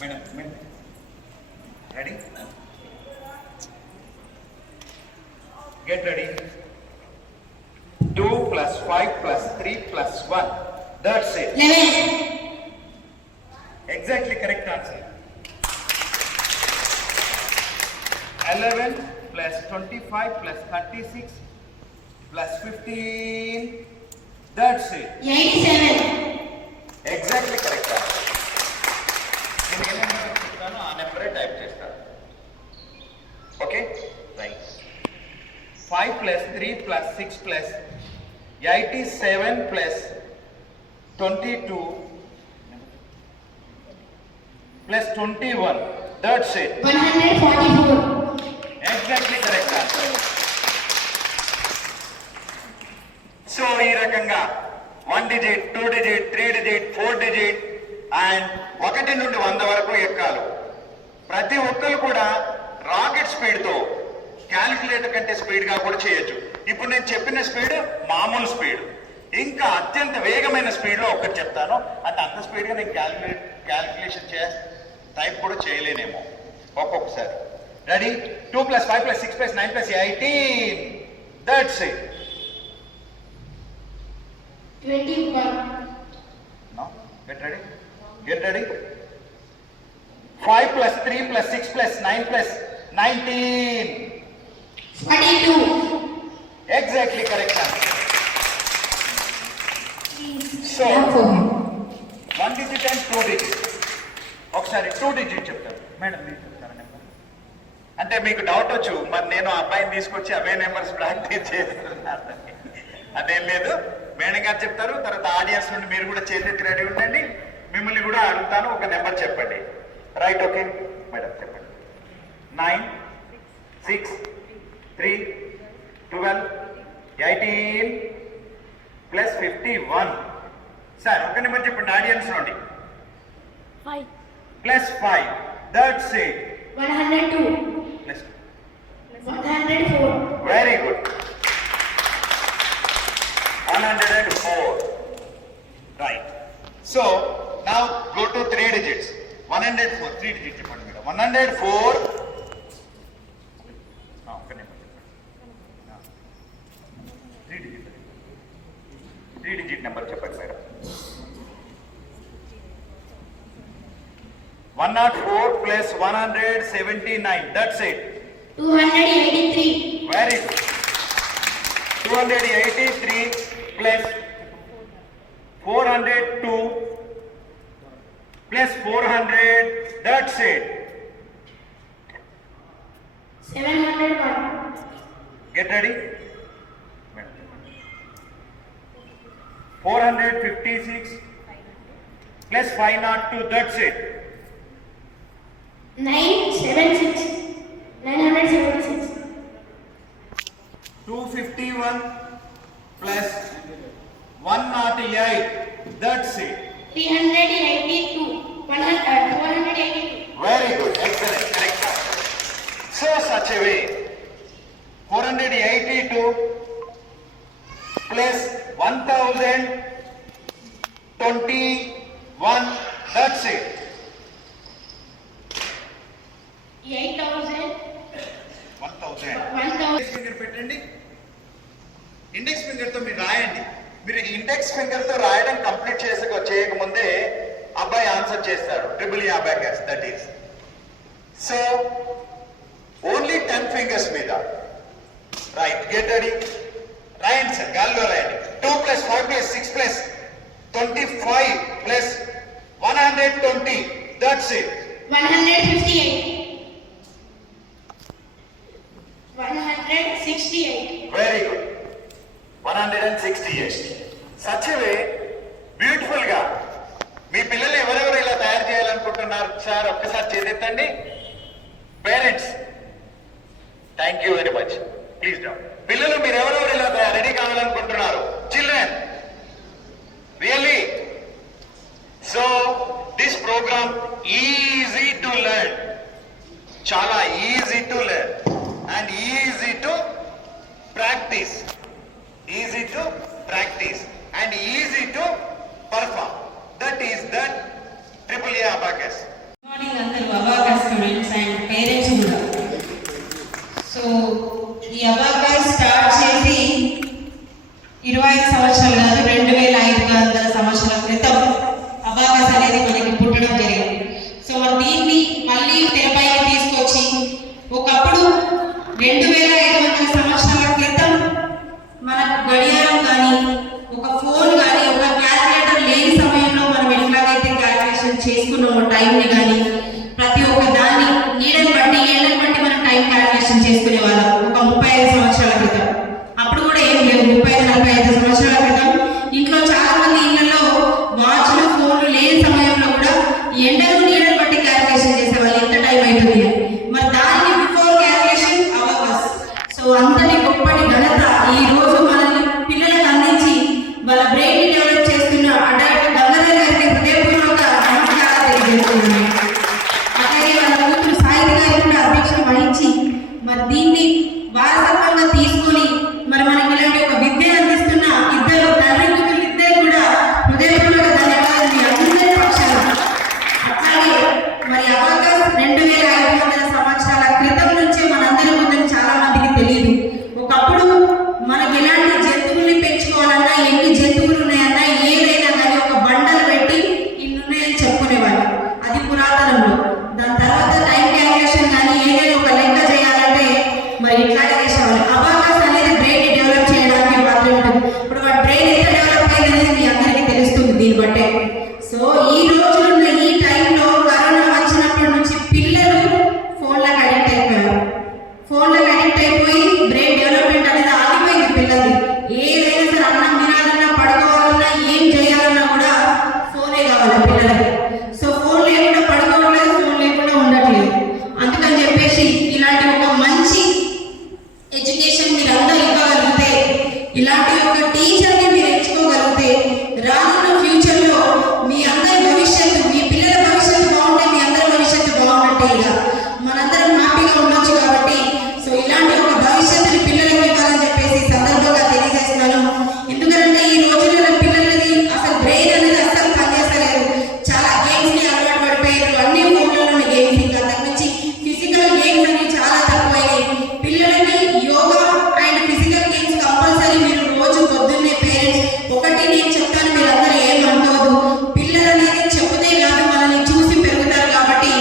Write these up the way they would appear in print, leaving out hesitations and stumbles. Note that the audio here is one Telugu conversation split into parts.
Madam, ready? Get ready. 2 plus 5 plus 3 plus 1. That's it. 11. Exactly correct answer. 11 plus 25 plus 36 plus 15. That's it. 87. Exactly correct answer. నేను ఏ నెంబర్ చెప్తానో ఆ నెంబరే టైప్ చేస్తాను. Okay right. 5 plus 3 plus 6 plus 87 plus 22 plus 21. That's it. 144. Exactly correct answer. So ఈ రకంగా 1 digit, 2 digit, 3 digit, 4 digit and 1 నుండి 100 వరకు ఎక్కాలు. ప్రతి ఒక్కరు కూడా రాకెట్ స్పీడ్తో క్యాలిక్యులేటర్ కంటే స్పీడ్గా కూడా చేయొచ్చు. ఇప్పుడు నేను చెప్పిన స్పీడ్ మామూలు స్పీడ్. ఇంకా అత్యంత వేగమైన స్పీడ్లో ఒకటి చెప్తాను. అంటే అంత స్పీడ్గా నేను క్యాలిక్యులేషన్ టైప్ కూడా చేయలేనేమో ఒక్కొక్కసారి. Ready? 2 plus 5 plus 6 plus 9 plus 18. That's it. 21. No? Get ready? Get ready? 5 plus 3 plus 6 plus 9 plus 19. 42. Exactly correct answer. So, Clap for him. 1 digit and 2 digit. ఒకసారి 2 digit చెప్తారు. మేడం మీరు చెప్తారా నెంబర్? అంటే మీకు డౌట్ వచ్చు, మరి నేను ఆ అబ్బాయిని తీసుకొచ్చి అవే నెంబర్స్ ప్రాక్టీస్ చేస్తున్నాను. అదేం లేదు, మేడం గారు చెప్తారు. తర్వాత ఆడియన్స్ నుండి మీరు కూడా చేసేది రెడీ ఉండండి. మిమ్మల్ని కూడా అడుగుతాను, ఒక నెంబర్ చెప్పండి. రైట్? ఓకే మేడం చెప్పండి. 9 6 3 12 18 ప్లస్ 51. సార్ ఒక నెంబర్ చెప్పండి ఆడియన్స్ నుండి. 5. Plus 5. That's it. 102. Plus 104. Very good. 104. Right. So now go to 3 digits. 104. 3 digits చెప్పండి మేడం. 104. ఒక నెంబర్ చెప్పండి. 3 digit నెంబర్ చెప్పండి madam. 104 plus 179. That's it. 283. Very good. 283 plus 402 plus 400. That's it. 701. Get ready. 456 plus 502. That's it. 976. 976. 251 plus 108. That's it. 382. 482. Very good. Excellent. Correct. So such a way. 482 plus 1021. That's it. 8,000. 1000. 1,000. Finger పెట్టండి. ఇండెక్స్ ఫింగర్ తో మీరు రాయండి. మీరు ఇండెక్స్ ఫింగర్ తో రాయడం కంప్లీట్ చేయకముందే అబ్బాయి ఆన్సర్ చేస్తాడు. Triple abacus that is. So only 10 fingers మీద. రైట్? Get ready. రాయండి సార్, గాల్లో రాయండి. 2 plus 5 plus 6 plus 25 plus 120. That's it. 158. 168. Very good. 168. Such a way, beautiful గా మీ పిల్లలు ఎవరెవరు ఇలా తయారు చేయాలనుకుంటున్నారు సార్ ఒక్కసారి చేసేయండి. Parents, thank you very much. Please down. పిల్లలు మీరు ఎవరెవరు ఇలా రెడీ కావాలనుకుంటున్నారు? Children, really. So this program easy to learn, చాలా easy to learn and easy to practice. Easy to practice and easy to perform. That is the triple A abacus. Morning. మనకి పుట్టడం జరిగింది. సో మరి దీన్ని మళ్ళీ తెరపైకి తీసుకొచ్చి ఒకప్పుడు 2500 సంవత్సరాల క్రితం మనకు గడియారం కానీ ఒక ఫోన్ కానీ ఒక క్యాల్కులేటర్ లేని సమయంలో మనం ఎట్లాగైతే క్యాల్కులేషన్ చేసుకున్నామో టైంని కానీ ప్రతి ఒక్క దాన్ని నీడని బట్టి ఏళ్ళని బట్టి మనం టైం క్యాల్కులేషన్ చేసుకునే వాళ్ళం ఒక 35 సంవత్సరాల క్రితం. అప్పుడు కూడా ఏం లేదు, 35-45 సంవత్సరాల క్రితం ఇంట్లో చాలా మంది ఇళ్లలో వాచ్లు ఫోన్లు లేని సమయంలో కూడా ఎండలు నీడని బట్టి క్యాల్కులేషన్ చేసేవాళ్ళు ఎంత టైం అవుతుంది. మరి దానికి బిఫోర్ క్యాల్కులేషన్ అవర్స్. సో అంతటి గొప్పటి ఘనత ఈ రోజు మనల్ని పిల్లలకు అందించి వాళ్ళ బ్రెయిన్ ని డెవలప్ చేస్తున్న అడాక్టర్ గంగాధర్ గారికి హృదయపూర్వక నమస్కారాలు తెలియజేస్తున్నాను. అలాగే వాళ్ళ కూతురు సాహితి గారికి కూడా అధ్యక్షత వహించి మరి దీన్ని వారసత్వంగా తీసుకొని మరి మనకి ఇలాంటి ఒక విద్య అందిస్తున్న ఇద్దరు తండ్రి కూతురు ఇద్దరు కూడా హృదయపూర్వక ధన్యవాదాలు మీ అందరి పక్షాన. అట్లాగే మరి అబాకస్ 2500 సంవత్సరాల క్రితం నుంచే మనందరి ముందు చాలా మందికి తెలియదు. ఒకప్పుడు మనకి ఎలాంటి జంతువుల్ని పెంచుకోవాలన్నా ఎన్ని జంతువులు ఉన్నాయన్నా ఏదైనా కానీ ఒక బండలు పెట్టి ఇన్ని ఉన్నాయని చెప్పుకునేవాళ్ళు. అది పురాతనంలో. దాని తర్వాత టైం క్యాల్కులేషన్ కానీ ఏదైనా ఒక లెక్క చేయాలంటే మరి ఇట్లాగే చేసేవాళ్ళు. అబాకస్ అనేది బ్రెయిన్ ని డెవలప్ చేయడానికి మాత్రమే ఉంటుంది. ఇప్పుడు వాడి బ్రెయిన్ ఎంత డెవలప్ అయింది అనేది మీ అందరికీ తెలుస్తుంది దీన్ని బట్టే. సో ఈ రోజులున్న ఈ టైంలో కరోనా వచ్చినప్పటి నుంచి పిల్లలు ఫోన్లకు అడిక్ట్ అయిపోయారు. ఫోన్లకు అడిక్ట్ అయిపోయి బ్రెయిన్ డెవలప్మెంట్ అనేది ఆగిపోయింది పిల్లలు. ఏదైనా సరే అన్నం తినాలన్నా పడుకోవాలన్నా ఏం చేయాలన్నా కూడా ఫోనే కావాలి పిల్లలకి. సో ఫోన్ లేకుండా పడుకోవట్లేదు, ఫోన్ లేకుండా ఉండట్లేదు. అందుకని చెప్పేసి ఇలాంటి ఒక మంచి ఎడ్యుకేషన్ మీరు అందరూ ఇవ్వగలిగితే, ఇలాంటి ఒక టీచర్ని మీరు ఎంచుకోగలిగితే రానున్న ఫ్యూచర్లో మీ అందరి భవిష్యత్తు, మీ పిల్లల భవిష్యత్తు బాగుంటే మీ అందరి భవిష్యత్తు బాగున్నట్టే. ఇక మనందరం హ్యాపీగా ఉండొచ్చు. కాబట్టి సో ఇలాంటి ఒక భవిష్యత్తుని పిల్లలకి ఇవ్వాలని చెప్పేసి సందర్భంగా తెలియజేస్తున్నాను. ఎందుకంటే ఈ రోజుల్లో పిల్లలకి అసలు బ్రెయిన్ అనేది అస్సలు పనిచేస్తలేదు. చాలా గేమ్స్ ని అలవాటు పడిపోయారు. అన్ని ఫోన్లలోని గేమ్స్, ఇంకా అంతకుమించి ఫిజికల్ గేమ్స్ అని చాలా తక్కువైనాయి. పిల్లలకి yoga and physical games compulsory మీరు రోజు పొద్దున్నే పేరెంట్స్ ఒకటి నేను చెప్తాను, మీరు అందరూ ఏమనుకోదు. పిల్లలు అనేది చెప్పుతే కాదు మనల్ని చూసి పెరుగుతారు. కాబట్టి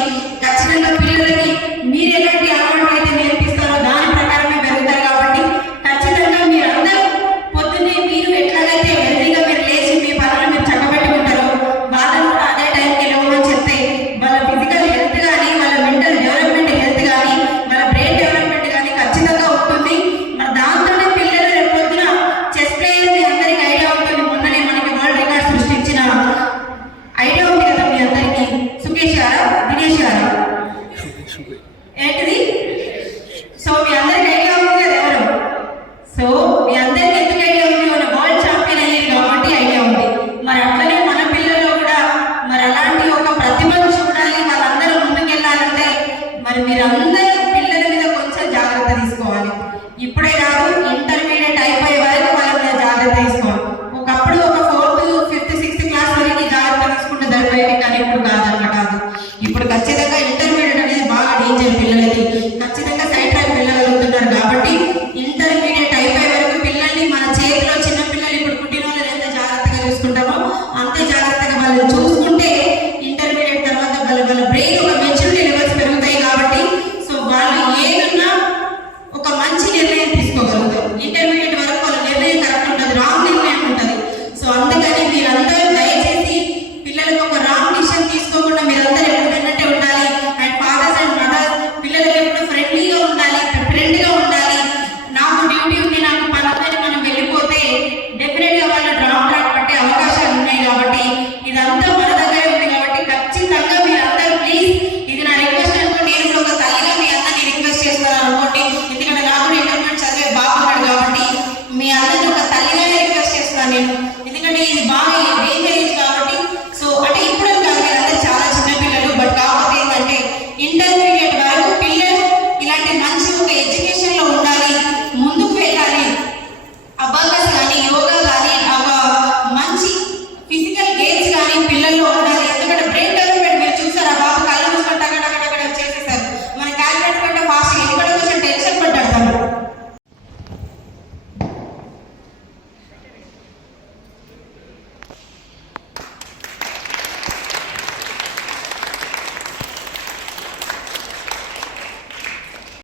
ఖచ్చితంగా పిల్లలకి మీరు ఎలాంటి అలవాట్లు అయితే నేర్పిస్తారో దాని ప్రకారమే పెరుగుతారు. కాబట్టి ఖచ్చితంగా మీరు అందరూ పొద్దున్నే మీరు ఎట్లాగైతే హెల్తీగా మీరు లేచి మీ పనులు మీరు చక్కబెట్టుకుంటారో వాళ్ళని కూడా అదే టైంకి లేవమని చెప్తే వాళ్ళ ఫిజికల్ హెల్త్ కానీ వాళ్ళ మెంటల్ డెవలప్మెంట్ హెల్త్ కానీ వాళ్ళ బ్రెయిన్ డెవలప్మెంట్ కానీ ఖచ్చితంగా ఉంటుంది. మరి దాంతోనే పిల్లలు రేపు పొద్దున చెస్ ప్లేయర్ మీ అందరికీ ఐడియా ఉంటుంది. మొన్ననే మనకి వరల్డ్ రికార్డ్ సృష్టించిన ఐడియా ఉంది కదా మీ అందరికీ. సుకేష్ గారా, దినేష్ గారా, ఏంటిది? సో మీ అందరికి ఐడియా ఉంది కదా ఎవరు? సో మీ అందరికి ఎందుకు ఐడియా ఉంది? మన వరల్డ్ ఛాంపియన్ అయ్యేది కాబట్టి ఐడియా ఉంది. మరి అట్లనే మన పిల్లల్లో కూడా మరి అలాంటి ఒక ప్రతిభను చూడాలి, వాళ్ళందరూ ముందుకెళ్ళాలంటే మరి మీరందరూ పిల్లల మీద కొంచెం జాగ్రత్త తీసుకోవాలి. ఇప్పుడే కాదు, ఇంటర్మీడియట్ అయిపోయే వరకు వాళ్ళ మీద జాగ్రత్త తీసుకోవాలి. ఒకప్పుడు ఒక 4th, 5th, 6th క్లాస్ వరకు జాగ్రత్త తీసుకుంటే సరిపోయేది. కానీ ఇప్పుడు కాదు, అట్లా కాదు. ఇప్పుడు ఖచ్చితంగా